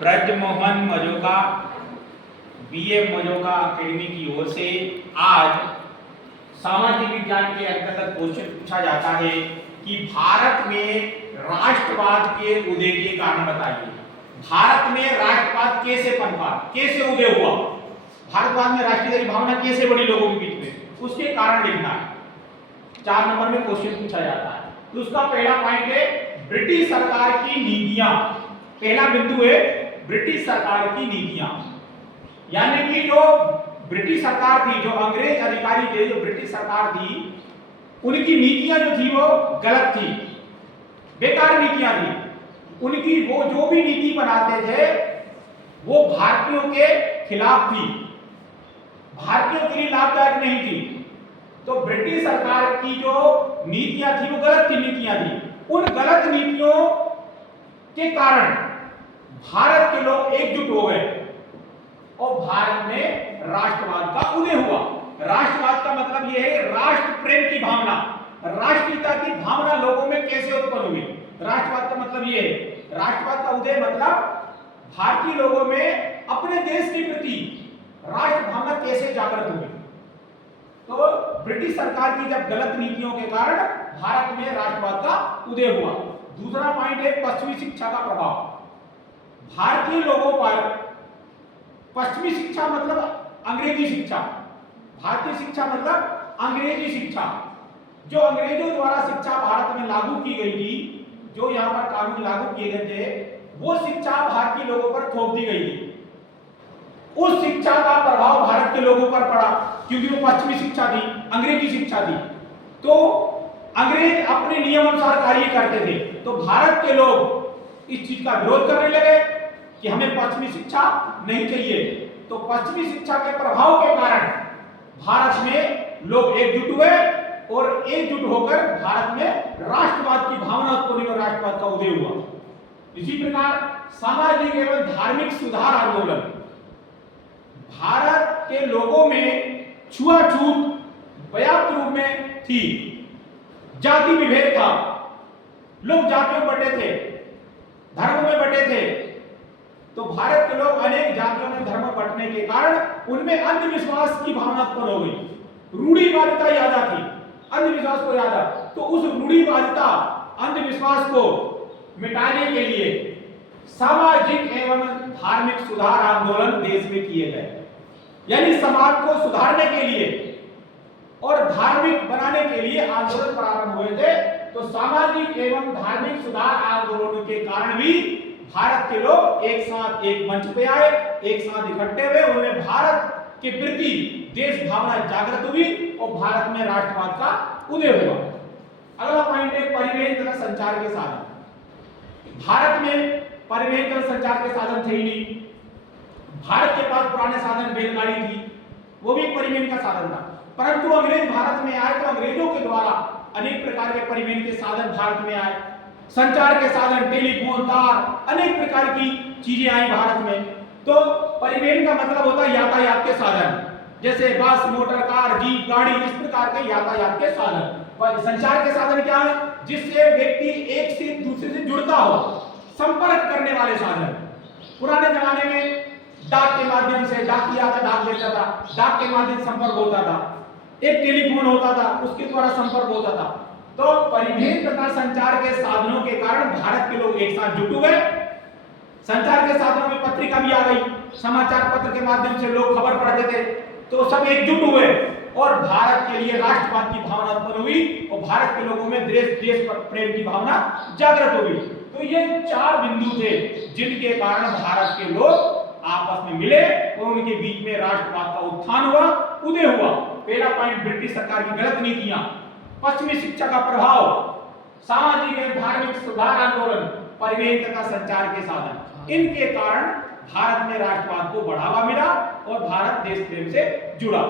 Brijmohan मजोका BM मजोका academy की ओर से आज सामाजिक विज्ञान के अंतर्गत क्वेश्चन पूछा जाता है कि भारत में राष्ट्रवाद के उदय के कारण बताइए। भारत में राष्ट्रवाद कैसे पनपा, कैसे उदय हुआ, भारतवाद में राष्ट्रीय भावना कैसे बढ़ी लोगों के बीच में, उसके कारण लिखना है। 4 नंबर में क्वेश्चन पूछा जाता है। तो उसका पहला पॉइंट है ब्रिटिश सरकार की नीतियां। पहला बिंदु है ब्रिटिश सरकार की नीतियां, यानी कि जो ब्रिटिश सरकार थी, जो अंग्रेज अधिकारी थे, जो ब्रिटिश सरकार थी, उनकी नीतियां जो थी वो गलत थी, बेकार नीतियां थी। उनकी वो जो भी नीति बनाते थे वो भारतीयों के खिलाफ थी, भारतीयों के लिए लाभदायक नहीं थी। तो ब्रिटिश सरकार की जो नीतियां थी वो गलत नीतियां थी। उन गलत नीतियों के कारण भारत के लोग एकजुट हो गए और भारत में राष्ट्रवाद का उदय हुआ। राष्ट्रवाद का मतलब यह है राष्ट्र प्रेम की भावना, राष्ट्रीयता की भावना लोगों में कैसे उत्पन्न हुई। राष्ट्रवाद का मतलब यह है, राष्ट्रवाद का उदय मतलब भारतीय लोगों में अपने देश के प्रति राष्ट्र भावना कैसे जागृत हुई। तो ब्रिटिश सरकार की जब गलत नीतियों के कारण भारत में राष्ट्रवाद का उदय हुआ। दूसरा पॉइंट है पश्चिमी शिक्षा का प्रभाव। भारतीय लोगों पर पश्चिमी शिक्षा मतलब अंग्रेजी शिक्षा, भारतीय शिक्षा मतलब अंग्रेजी शिक्षा, जो अंग्रेजों द्वारा शिक्षा भारत में लागू की गई थी, जो यहाँ पर कानून लागू किए गए थे, वो शिक्षा भारतीय लोगों पर थोप दी गई थी। उस शिक्षा का प्रभाव भारत के लोगों पर पड़ा क्योंकि वो पश्चिमी शिक्षा थी, अंग्रेजी शिक्षा थी। तो अंग्रेज अपने नियम अनुसार कार्य करते थे, तो भारत के लोग इस चीज का विरोध करने लगे कि हमें पश्चिमी शिक्षा नहीं चाहिए। तो पश्चिमी शिक्षा के प्रभाव के कारण भारत में लोग एकजुट हुए और एकजुट होकर भारत में राष्ट्रवाद की भावना उत्पन्न हुई और राष्ट्रवाद का उदय हुआ। इसी प्रकार सामाजिक एवं धार्मिक सुधार आंदोलन। भारत के लोगों में छुआछूत व्यापक रूप में थी, जाति विभेद था, लोग जातियों में बटे थे, धर्म में बटे थे। तो भारत के लोग अनेक जातियों में धर्म बंटने के कारण उनमें अंधविश्वास की भावना उत्पन्न हो गई, रूढ़िवादिता ज्यादा थी, अंधविश्वास को ज्यादा। तो उस रूढ़िवादिता अंधविश्वास को मिटाने के लिए सामाजिक एवं धार्मिक सुधार आंदोलन देश में किए गए, यानी समाज को सुधारने के लिए और धार्मिक बनाने के लिए आंदोलन प्रारंभ हुए थे। तो सामाजिक एवं धार्मिक सुधार आंदोलन के कारण भी भारत के लोग एक साथ एक मंच पे आए, एक साथ इकट्ठे हुए, उन्हें भारत के प्रति देश भावना जागृत हुई और भारत में राष्ट्रवाद का उदय हुआ। अगला पॉइंट है परिवहन तथा संचार के साधन। भारत में परिवहन तथा संचार के साधन थे ही नहीं। भारत के पास पुराने साधन बैलगाड़ी थी, वो भी परिवहन का साधन था। परंतु अंग्रेज भारत में आए तो अंग्रेजों के द्वारा अनेक प्रकार के परिवहन के साधन भारत में आए। संचार के साधन, टेलीफोन, तार, अनेक प्रकार की चीजें आई भारत में। तो परिवहन का मतलब होता है यातायात के साधन, जैसे बस, मोटर कार, जीप, गाड़ी, इस प्रकार के यातायात के साधन। संचार के साधन क्या है? जिससे व्यक्ति एक से दूसरे से जुड़ता हो, संपर्क करने वाले साधन। पुराने जमाने में डाक के माध्यम से डाकिया का डाक देता था, डाक के माध्यम संपर्क होता था, एक टेलीफोन होता था, उसके द्वारा संपर्क होता था। तो परिवहन तथा संचार के साधनों के कारण भारत के लोग एक साथ जुट गए। संचार के साधनों में पत्रिका भी आ गई, समाचार पत्र के माध्यम से लोग खबर पढ़ते थे, तो सब एकजुट हुए और भारत के लिए राष्ट्रवाद की भावना उत्पन्न हुई और भारत के लोगों में देश प्रेम की भावना जागृत हुई। तो ये 4 बिंदु थे जिनके कारण भारत के लोग आपस में मिले और उनके बीच में राष्ट्रवाद का उत्थान हुआ, उदय हुआ। पहला पॉइंट ब्रिटिश सरकार की गलत नीतियां, पश्चिमी शिक्षा का प्रभाव, सामाजिक एवं धार्मिक सुधार आंदोलन, परिवहन तथा संचार के साधन, इनके कारण भारत में राष्ट्रवाद को बढ़ावा मिला और भारत देश प्रेम से जुड़ा।